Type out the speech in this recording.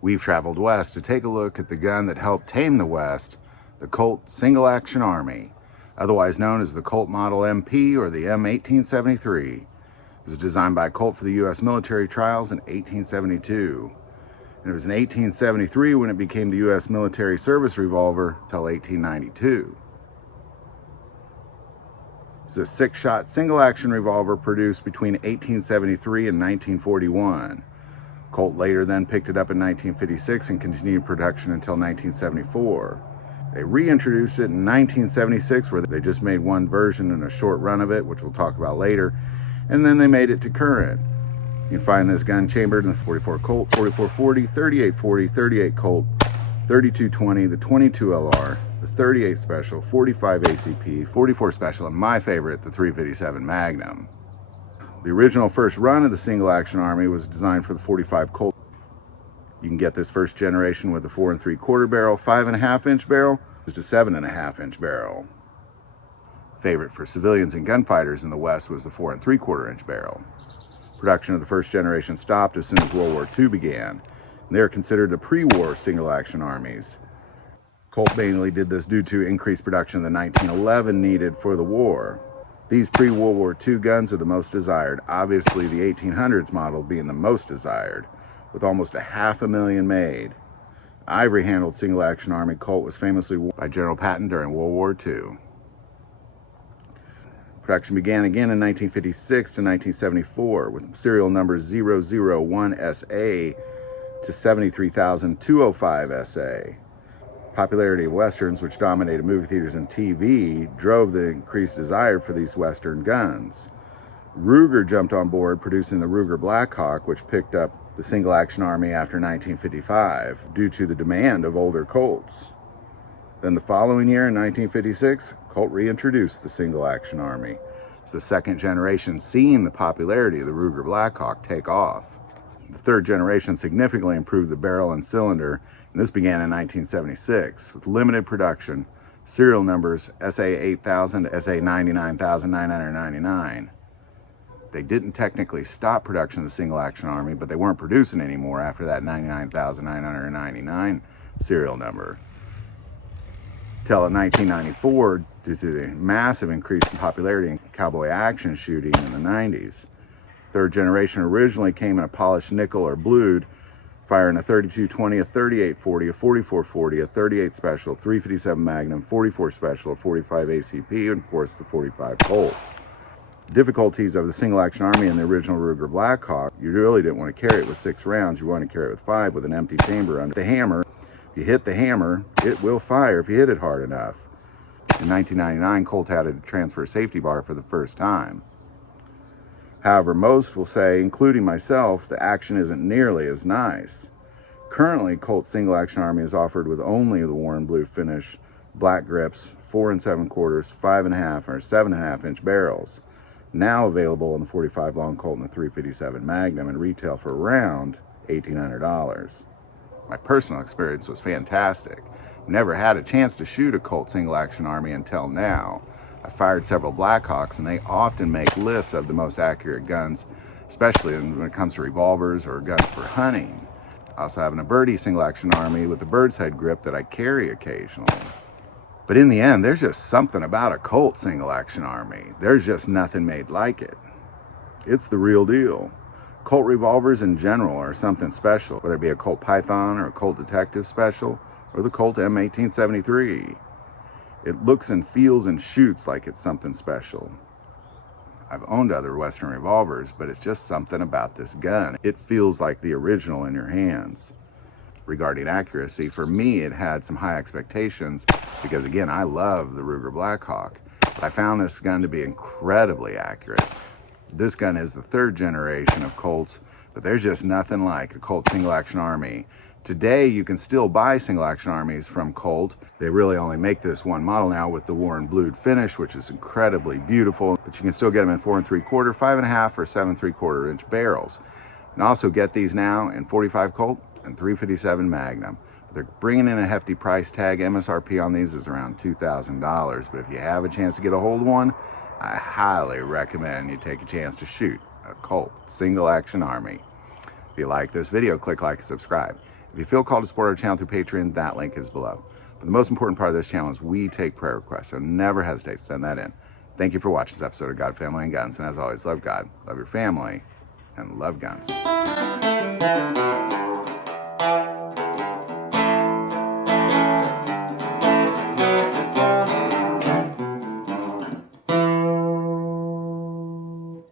We've traveled west to take a look at the gun that helped tame the West, the Colt Single Action Army, otherwise known as the Colt Model MP or the M1873. It was designed by Colt for the U.S. military trials in 1872. And it was in 1873 when it became the U.S. military service revolver until 1892. It's a 6-shot single-action revolver produced between 1873 and 1941. Colt later then picked it up in 1956 and continued production until 1974. They reintroduced it in 1976, where they just made one version and a short run of it, which we'll talk about later, and then they made it to current. You can find this gun chambered in the 44 Colt, 4440, 3840, 38 Colt, 3220, the 22 LR, the 38 Special, 45 ACP, 44 Special, and my favorite, the 357 Magnum. The original first run of the Single Action Army was designed for the 45 Colt. You can get this first generation with a 4 3/4 barrel, 5.5-inch barrel, just a 7.5-inch barrel. Favorite for civilians and gunfighters in the West was the 4 3/4-inch barrel. Production of the first generation stopped as soon as World War II began. They are considered the pre-war Single Action Armies. Colt mainly did this due to increased production of the 1911 needed for the war. These pre-World War II guns are the most desired, obviously the 1800s model being the most desired, with almost 500,000 made. Ivory-handled Single Action Army Colt was famously worn by General Patton during World War II. Production began again in 1956 to 1974 with serial numbers 001SA to 73,205 SA. Popularity of Westerns, which dominated movie theaters and TV, drove the increased desire for these Western guns. Ruger jumped on board, producing the Ruger Blackhawk, which picked up the Single Action Army after 1955 due to the demand of older Colts. Then the following year, in 1956, Colt reintroduced the Single Action Army. It's the second generation seeing the popularity of the Ruger Blackhawk take off. The third generation significantly improved the barrel and cylinder, and this began in 1976 with limited production, serial numbers SA8000 to SA99999. They didn't technically stop production of the Single Action Army, but they weren't producing anymore after that 99,999 serial number. Till in 1994, due to the massive increase in popularity in cowboy action shooting in the 90s. Third generation originally came in a polished nickel or blued, firing a 3220, a 3840, a 4440, a 38 Special, 357 Magnum, 44 Special, 45 ACP, and of course the 45 Colt. Difficulties of the Single Action Army and the original Ruger Blackhawk, you really didn't want to carry it with 6 rounds, you wanted to carry it with 5 with an empty chamber under the hammer. If you hit the hammer, it will fire if you hit it hard enough. In 1999, Colt had a transfer safety bar for the first time. However, most will say, including myself, the action isn't nearly as nice. Currently, Colt's Single Action Army is offered with only the worn blue finish, black grips, 4 7/4, 5.5 or 7.5-inch barrels. Now available in the 45 Long Colt and the 357 Magnum and retail for around $1,800. My personal experience was fantastic. Never had a chance to shoot a Colt Single Action Army until now. I fired several Blackhawks, and they often make lists of the most accurate guns, especially when it comes to revolvers or guns for hunting. I also have a Birdie Single Action Army with a bird's head grip that I carry occasionally. But in the end, there's just something about a Colt Single Action Army. There's just nothing made like it. It's the real deal. Colt revolvers in general are something special, whether it be a Colt Python or a Colt Detective Special or the Colt M1873. It looks and feels and shoots like it's something special. I've owned other Western revolvers, but it's just something about this gun. It feels like the original in your hands. Regarding accuracy, for me, it had some high expectations because, again, I love the Ruger Blackhawk. But I found this gun to be incredibly accurate. This gun is the third generation of Colts, but there's just nothing like a Colt Single Action Army. Today, you can still buy Single Action Armies from Colt. They really only make this one model now with the worn blued finish, which is incredibly beautiful, but you can still get them in 4 3/4, 5.5 or 7 3/4-inch barrels. You can also get these now in 45 Colt and 357 Magnum. They're bringing in a hefty price tag. MSRP on these is around $2,000, but if you have a chance to get a hold of one, I highly recommend you take a chance to shoot a Colt Single Action Army. If you like this video, click like and subscribe. If If you feel called to support our channel through Patreon, that link is below. But the most important part of this channel is we take prayer requests, so never hesitate to send that in. Thank you for watching this episode of God, Family, and Guns. And as always, love God, love your family, and love guns.